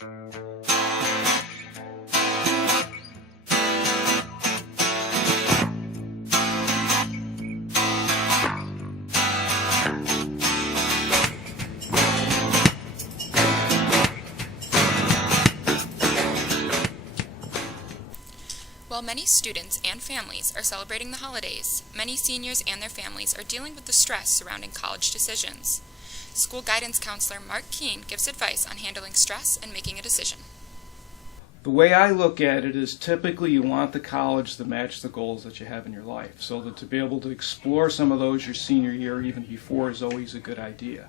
While many students and families are celebrating the holidays, many seniors and their families are dealing with the stress surrounding college decisions. School guidance counselor Mark Keene gives advice on handling stress and making a decision. The way I look at it is typically you want the college to match the goals that you have in your life, so that to be able to explore some of those your senior year even before is always a good idea.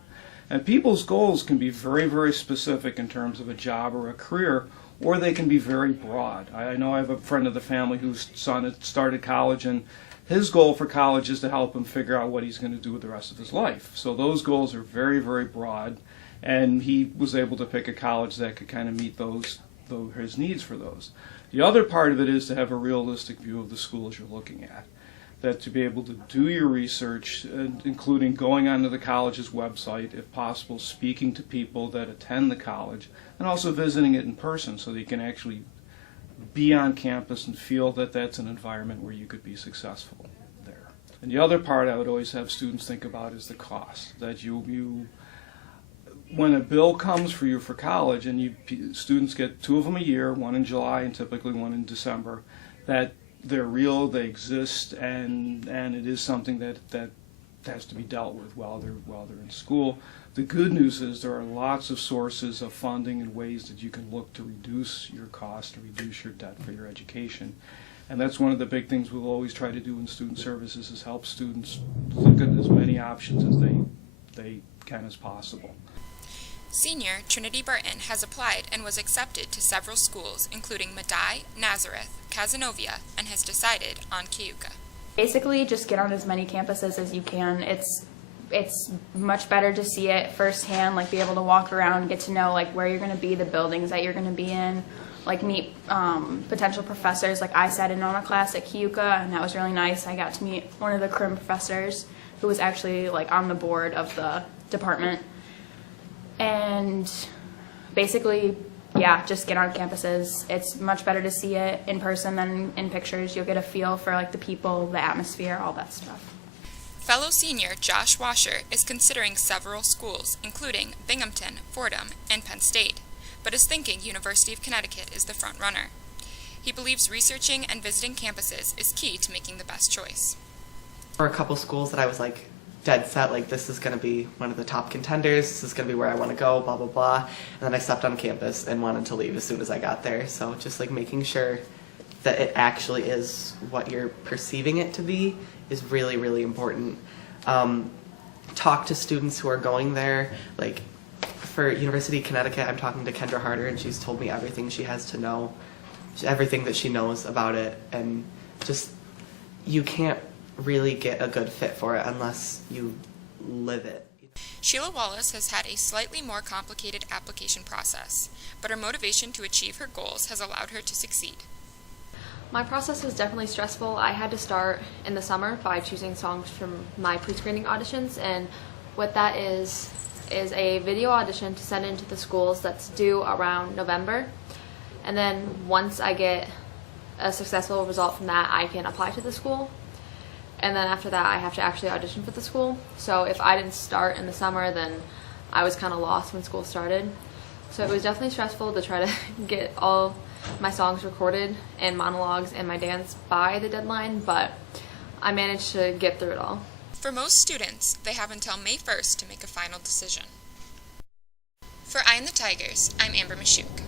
And people's goals can be very, very specific in terms of a job or a career, or they can be very broad. I know I have a friend of the family whose son had started college, and his goal for college is to help him figure out what he's going to do with the rest of his life. So those goals are very, very broad, and he was able to pick a college that could kind of meet his needs for those. The other part of it is to have a realistic view of the schools you're looking at. That to be able to do your research, including going onto the college's website, if possible, speaking to people that attend the college, and also visiting it in person so that you can actually be on campus and feel that that's an environment where you could be successful there. And the other part I would always have students think about is the cost. That when a bill comes for you for college, and students get 2 of them a year, one in July and typically one in December, that they're real, they exist, and it is something that has to be dealt with while they're in school. The good news is there are lots of sources of funding and ways that you can look to reduce your cost, to reduce your debt for your education. And that's one of the big things we'll always try to do in student services, is help students look at as many options as they can as possible. Senior Trinity Burton has applied and was accepted to several schools, including Medaille, Nazareth, Cazenovia, and has decided on Keuka. Basically, just get on as many campuses as you can. It's much better to see it firsthand, like be able to walk around, get to know like where you're going to be, the buildings that you're going to be in, like meet potential professors. Like I sat in on a class at Keuka, and that was really nice. I got to meet one of the crim professors who was actually like on the board of the department. And basically, yeah, just get on campuses. It's much better to see it in person than in pictures. You'll get a feel for like the people, the atmosphere, all that stuff. Fellow senior Josh Washer is considering several schools, including Binghamton, Fordham, and Penn State, but is thinking University of Connecticut is the front runner. He believes researching and visiting campuses is key to making the best choice. There were a couple schools that I was like dead set, like this is going to be one of the top contenders, this is going to be where I want to go, blah, blah, blah. And then I stepped on campus and wanted to leave as soon as I got there. So just like making sure that it actually is what you're perceiving it to be is really, really important. Talk to students who are going there. Like for University of Connecticut, I'm talking to Kendra Harder, and she's told me everything she has to know, everything that she knows about it, and just you can't really get a good fit for it unless you live it. Sheila Wallace has had a slightly more complicated application process, but her motivation to achieve her goals has allowed her to succeed. My process was definitely stressful. I had to start in the summer by choosing songs from my pre-screening auditions, and what that is a video audition to send into the schools that's due around November. And then once I get a successful result from that, I can apply to the school. And then after that, I have to actually audition for the school. So if I didn't start in the summer, then I was kind of lost when school started. So it was definitely stressful to try to get all my songs recorded and monologues and my dance by the deadline, but I managed to get through it all. For most students, they have until May 1st to make a final decision. For Eye on the Tigers, I'm Amber Mashuk.